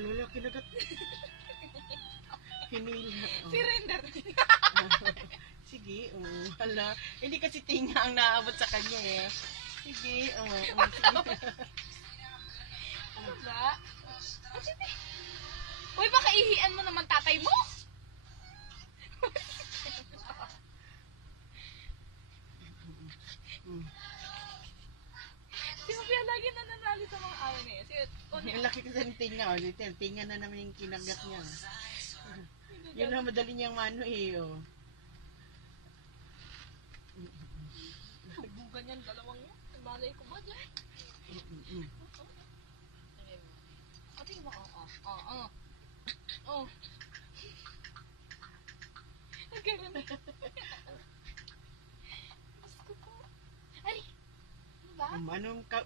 Wala, kinagat. Hinila. Oh. Surrender. Sige, hala. Hindi kasi tinga ang naabot sa kanya eh. Sige, sige. Ano ba? Uy, baka ihian mo naman tatay mo? Si Sophia lagi nananalo sa mga awin eh. Ang laki kasi ng tinga. Oh. Tinga na naman yung kinagat niya. Yun na madali niyang mano eh. Oh. Bugan yan, dalawang yun. Malay ko ba dyan? Ate mo, Nagkaroon na. Gusto ko. Ay, ano ba?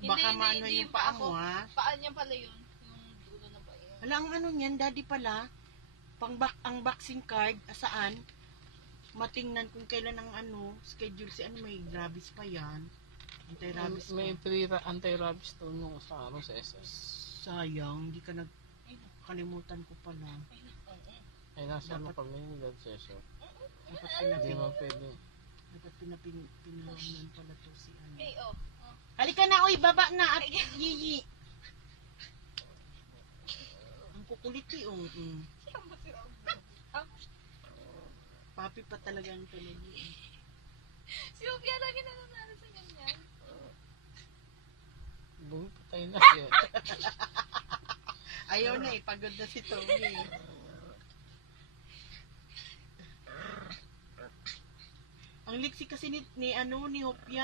Baka maano yung paa mo ha. Paan niya pala yun. Yung dulo na ba yun? Wala ang ano niyan, daddy pala. Ang vaccine card, saan? Matingnan kung kailan ang schedule si may rabies pa yan. Anti-rabies pa. May anti-rabies to nung sa sa SS. Sayang, hindi ka kalimutan ko pala. Ay, nasa Dapat- kami yung blood session. Dapat Hindi naman pwede. dapat pinapinunan pala to si Ay, oh. Halika na, oy, baba na at Yiyi. Ang kukuliti, Papi pa talagang talaga. Si Sophia lagi nananalo sa ganyan. Patay na siya. Ayaw na pagod na si Tommy. Ang liksi kasi ni Hopia.